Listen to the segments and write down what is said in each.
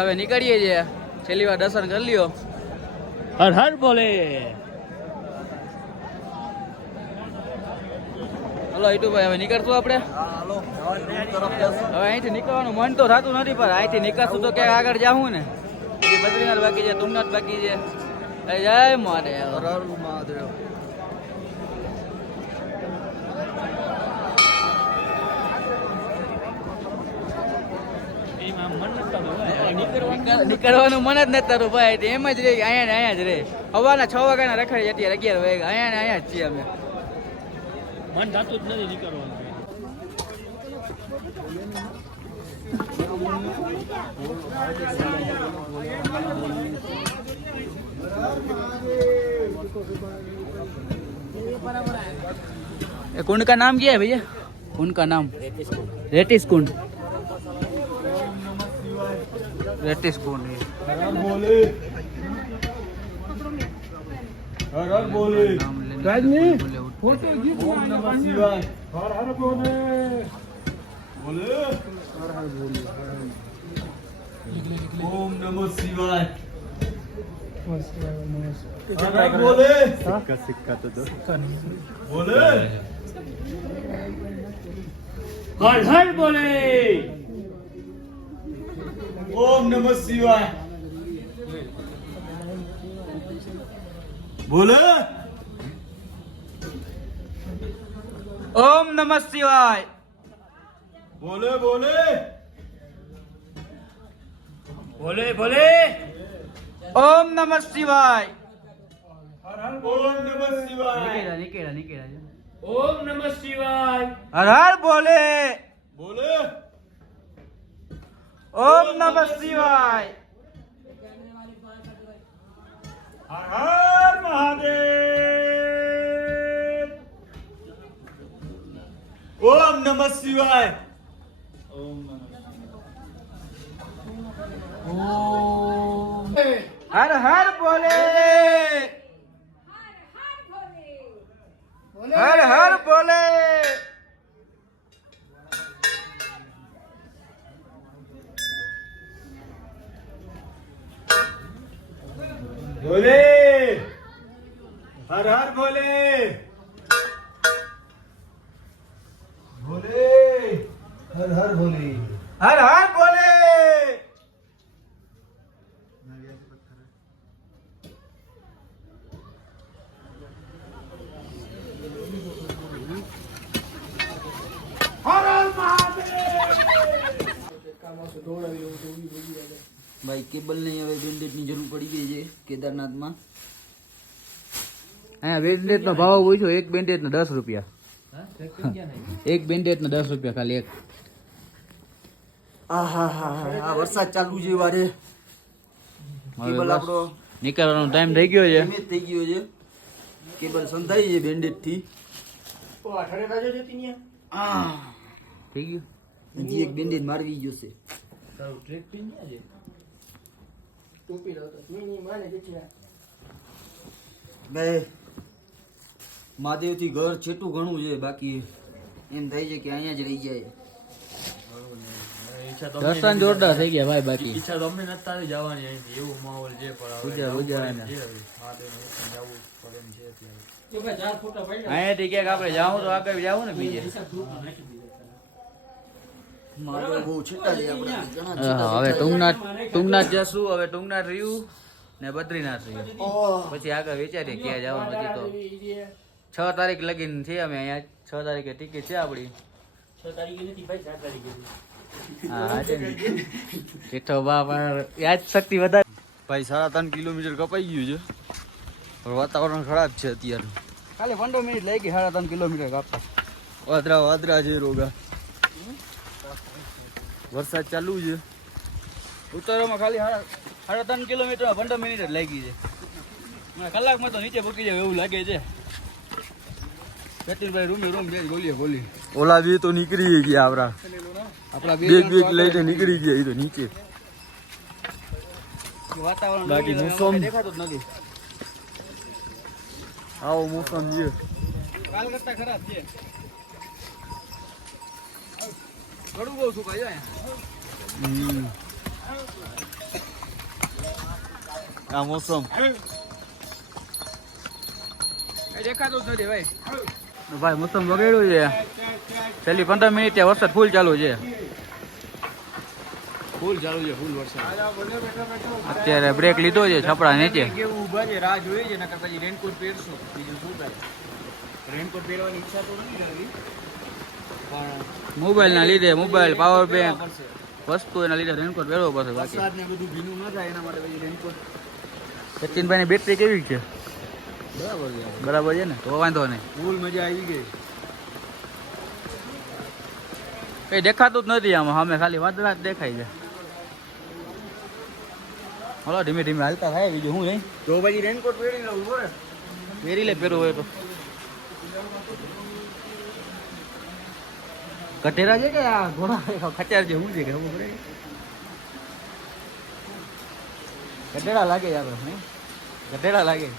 હવે નીકળીએ છીએ, છેલ્લી વાર દર્શન કરી લ્યો. હર હર બોલે. હલો ઈટુભાઈ, હવે નીકળશું આપણે. હવે અહીંથી નીકળવાનું મન તો થતું નથી, પણ અહીંથી નીકળશું તો ક્યાંક આગળ જાવું ને. બદ્રીનાથ બાકી છે, તુંગનાથ બાકી છે. જય મહાદેવ. મહાદેવ. નીકળવાનું મન જ નથી તારું ભાઈ, એમ જ રે. અહીંયા ને અહીંયા જ રે. સવારના 6 વાગ્યાના રખડી, અત્યારે 11 વાગે. અહીંયા ને અહીંયા જ છીએ અમે. મન થતું જ નથી નીકળવાનું. कुंड का नाम क्या है भैया? कुंड का नाम रेटिस कुंड. रेटिस कुंड. बोले हर हर बोले. राजनी फोटो ओम नमः शिवाय. हर हर बोले. बोले हर हर बोले. ओम नमः शिवाय. हर हर बोले. सिक्का तो दो. बोले हर हर बोले. ओम नमः शिवाय. बोले ओम नमः शिवाय. बोले बोले बोले बोले ओम नमः शिवाय. ओम नमः शिवाय. निकेला निकेला. ओम नमः शिवाय. हर हर बोले. बोले ओम नमः शिवाय. हर हर महादेव. ओम नमः शिवाय. हर हर बोले. हर हर बोले. बोले हर हर बोले. बोले हर हर बोले. हर हर बोले. भाई केबल नहीं હવે બેન્ડેજ ની જરૂર પડી ગઈ છે કેદારનાથ માં. અહીંયા બેન્ડેજ નો ભાવ પૂછ્યો, એક બેન્ડેજ નો 10 રૂપિયા. એક બેન્ડેજ નો 10 રૂપિયા ખાલી એક. આ વરસાદ ચાલુ છે વારે. કેબલ આપણો નીકળવાનો ટાઈમ થઈ ગયો છે. થઈ ગયો છે. કેબલ સંધાઈ છે બેન્ડેજ થી. ઓ અઠડે રાજો જતી ની. થઈ ગયું. હજી એક બેન્ડેજ મારવી ગયો છે. તારું ટ્રેક પિન ક્યાં છે? ટોપી લો તો ની માને દેખી. બે મહાદેવ થી ઘર છેટું ઘણું છે, બાકી એમ થાય છે કે અહીંયા જ રહી જાય. દર્શન જોરદાર થઈ ગયા ભાઈ. બાકી ઈચ્છા તો અમે નથી તારી જવાની અહીંથી, એવું માહોલ છે. પણ અહીંયાથી ક્યાંક આપણે જાવું તો આગળ જાવું ને બીજે. હવે તુંગનાથ જશું. હવે તુંગનાથ રહ્યું ને બદ્રીનાથ રહ્યું, પછી આગળ વિચારીએ ક્યાં જવાનું. હજી તો 6 તારીખ લગીન છે અમે અહીંયા. 6 તારીખે ટિકિટ છે આપડી. 6 તારીખે નથી ભાઈ, 4 તારીખે. હા જેઠો બાપા યાદ શક્તિ વધારે. ભાઈ 3.5 કિલોમીટર કપાઈ ગયું છે, પણ વાતાવરણ ખરાબ છે અત્યારે. ખાલી 15 મિનિટ લઈ ગઈ 3.5 કિલોમીટર કાપતા. વાદરા વાદરા છે રોગા. વરસાદ ચાલુ છે. ઉત્તરોમાં ખાલી 3.5 કિલોમીટર 15 મિનિટ જ લાગી છે. કલાકમાં તો નીચે પકી જાય એવું લાગે છે. સતીનભાઈ રૂમ બોલીએ. ઓલા બી તો નીકળી ગયા. આપણા બેગ લઈને નીકળી ગયા. એ તો નીચે વાતાવરણ બાકી મોસમ દેખાતું જ નથી. આવો મોસમ છે, કાલ કરતા ખરાબ છે. ઘણું બહુ સુકાય છે. આ મોસમ દેખાતું જ નથી ભાઈ. ભાઈ મોસમ બગડ્યું છે. છેલ્લી 15 મિનિટ ત્યાં વરસાદ ફૂલ ચાલુ છે. ફૂલ ચાલુ છે, ફૂલ વરસાદ. અત્યારે બ્રેક લીધો છે છપડા નીચે. કેવું ઊભા છે, રાહ જોઈએ છે, નકર પછી રેનકોટ પહેરશું. બીજું શું થાય? રેનકોટ પહેરવાની ઈચ્છા તો નથી થતી, પણ મોબાઈલ ના લીધે મોબાઈલ પાવર બેંક વસ્તુ એના લીધે રેનકોટ પહેરવો પડશે. બાકી વરસાદ ને બધું ભીનું ન થાય એના માટે પછી રેનકોટ. સચિનભાઈ ની બેટરી કેવી છે? બરાબર છે, બરાબર છે ને, તો વાંધો નહીં. ફૂલ મજા આવી ગઈ. કઈ દેખાતું જ નથી આમાં, સામે ખાલી વાદળા જ દેખાય છે. હલો ધીમે ધીમે હાલતા થાય, બીજું શું નહીં. તો પછી રેનકોટ પહેરી લઉં બોલે. પહેરી લે, પહેરવું હોય તો. કટેરા છે કે આ ઘોડા ખચાર છે, શું છે કે ખબર પડે? કટેરા લાગે યાર, નહીં કટેરા લાગે.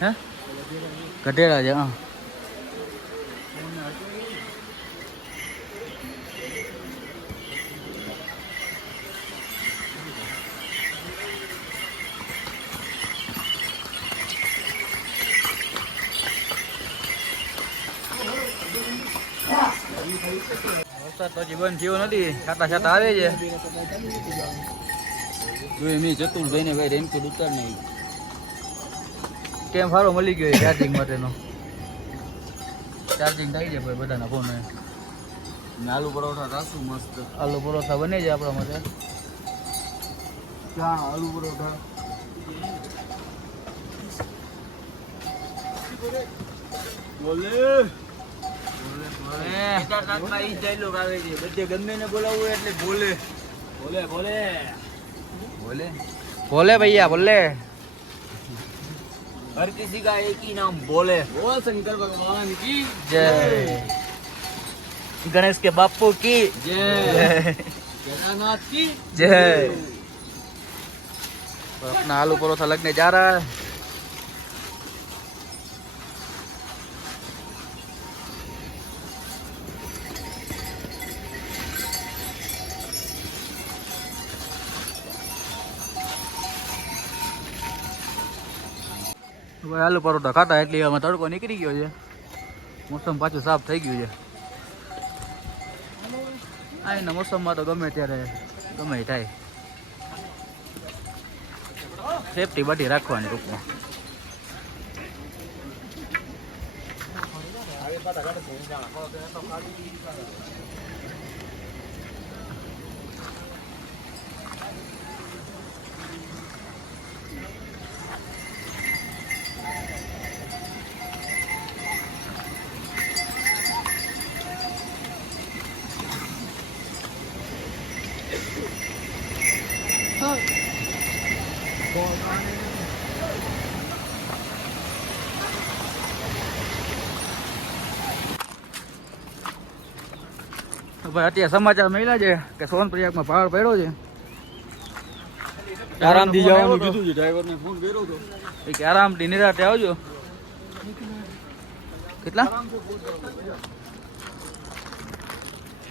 હે કટેરા છે. હા વરસાદ તો હજી બંધ થયો નથી, છાતા છાતા આવે છે. જોઈએ મેં ચતુરભાઈ ને ભાઈ રેનકોટ ઉતાર નહીં. કેમ સારો મળી ગયો ચાર્જિંગ માટેનો. ચાર્જિંગ થઈ જાય ભાઈ બધાના ફોન. આલુ પરોઠા રાખશું મસ્ત. આલુ પરોઠા બને છે આપણા માટે. ક્યાં આલુ પરોઠા? બોલે કેદારનાથમાં ઈ ડાયલોગ આવે છે, બધે ગમે ને બોલાવવું એટલે બોલે બોલે બોલે બોલે બોલે ભૈયા બોલે. हर किसी का एक ही नाम बोले. बोल शंकर भगवान की जय, गणेश के बापू की जय, केदारनाथ की जय. और अपना आलू परोठा लगने जा रहा है. ભાઈ આલુ પરોઠા ખાતા એટલે આમાં તડકો નીકળી ગયો છે. મોસમ પાછું સાફ થઈ ગયું છે. અહીંના મોસમમાં તો ગમે ત્યારે ગમે થાય. સેફટી બધી રાખવાની ટૂંકમાં. ભાઈ અત્યારે સમાચાર મળ્યા છે કે સોનપ્રયાગમાં પહાડ પડ્યો છે. આરામથી જવાનું કીધું છે, ડ્રાઈવરને ફોન કર્યો હતો કે આરામથી નિરાતે આવજો. કેટલા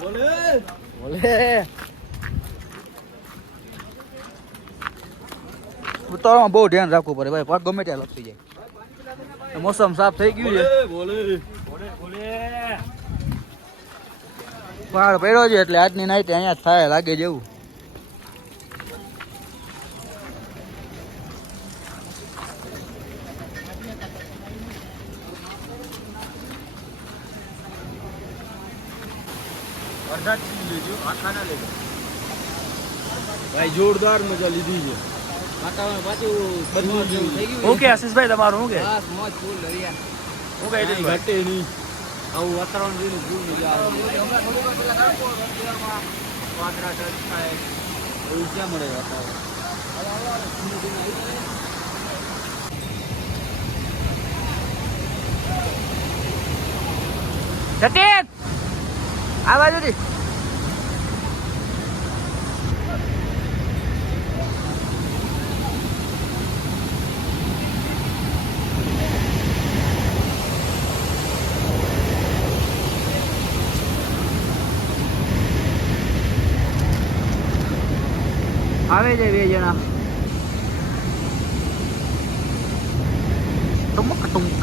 બોલે બોલે ઉતાવળમાં બહુ ધ્યાન રાખવું પડે ભાઈ, પગ ગમે ત્યાં લપસી જાય. મોસમ સાફ થઈ ગયું છે, બોલે બોલે બોલે પહાડ પડ્યો છે એટલે આજની નાઈટ અહીંયા જ થાય લાગે જેવું. ભાઈ જોરદાર મજા લીધી છે. વાતાવરણ પાછું બદલું જેવું થઈ ગયું. શું કે આશીષભાઈ તમારું શું કે? બસ મોજ ફૂલ લરિયા. શું કહે છે ઘટે નહીં. આવું વાતાવરણ જોઈને ફૂલ મજા આવે. વાદળા ટચ થાય એવું ક્યાં મળે વાતાવરણ. જતીન આ બાજુથી જાય 2 જણા. ટુમક ટુમક.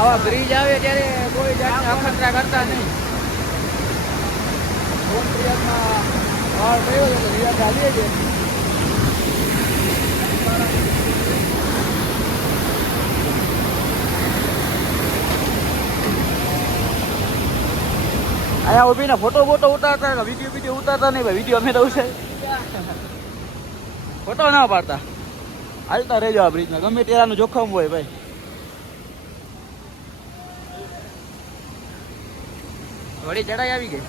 આવા બ્રિજ આવે ત્યારે કોઈ જાતના અખતરા કરતા નહીં. અહીંયા ઉભીને ફોટો ઉતારતા, વિડીયો ઉતારતા નહીં ભાઈ. વિડીયો અમે તો છે, ફોટો ના પાડતા. હાલતા રહેજો આ બ્રિજમાં, ગમે તેરાનું જોખમ હોય ભાઈ. વળી ચડાઈ આવી ગઈ.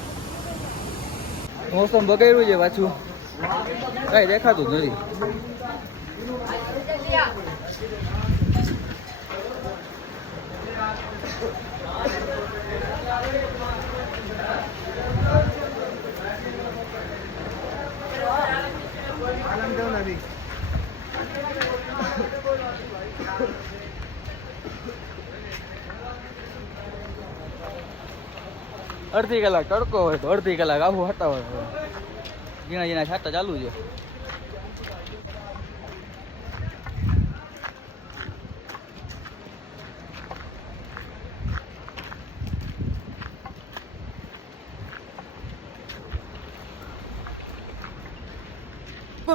મોસમ બગડ્યું છે પાછું, કઈ દેખાતું જ નથી. અડધી કલાક તડકો હોય તો અડધી કલાક આવું હતા હોય. ઝીણા ઝીણા છાંટા ચાલુ છે.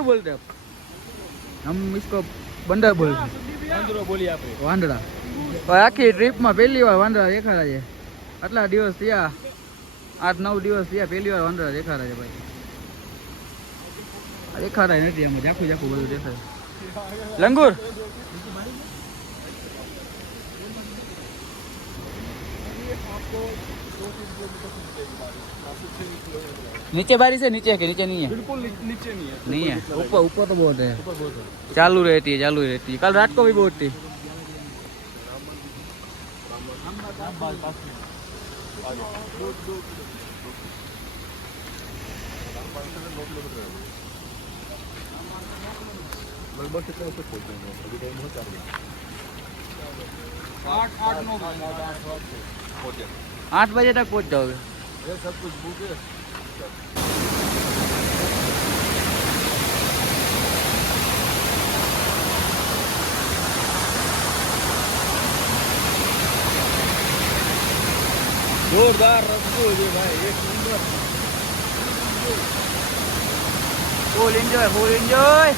बोलते आप हम इसको बंदर बोलते हैं. વાંદરો બોલી આપણે. વાંદડા. આખી ટ્રીપમાં પહેલી વાર વાંદરા દેખાડા છે. આટલા દિવસ થયા, 8-9 દિવસ થયા, પહેલી વાર વાંદરા દેખાડા છે ભાઈ. દેખાડા નથી એમાં, ઝાખું ઝાખું બધું દેખાય. લંગુર नीचे बारिश है, नीचे है कि नीचे नहीं है? बिल्कुल नीचे नहीं है. नहीं है, ऊपर तो बहुत है. चालू रहती है, चालू रहती है. कल रात को भी बहुत थी. लगभग कितना से पहुंचेंगे? अभी टाइम हो 4 8 बजे तक पहुंच जाओगे. ये सब कुछ बुक है. जोरदार रस्तो है भाई, एक number. Full enjoy, full enjoy.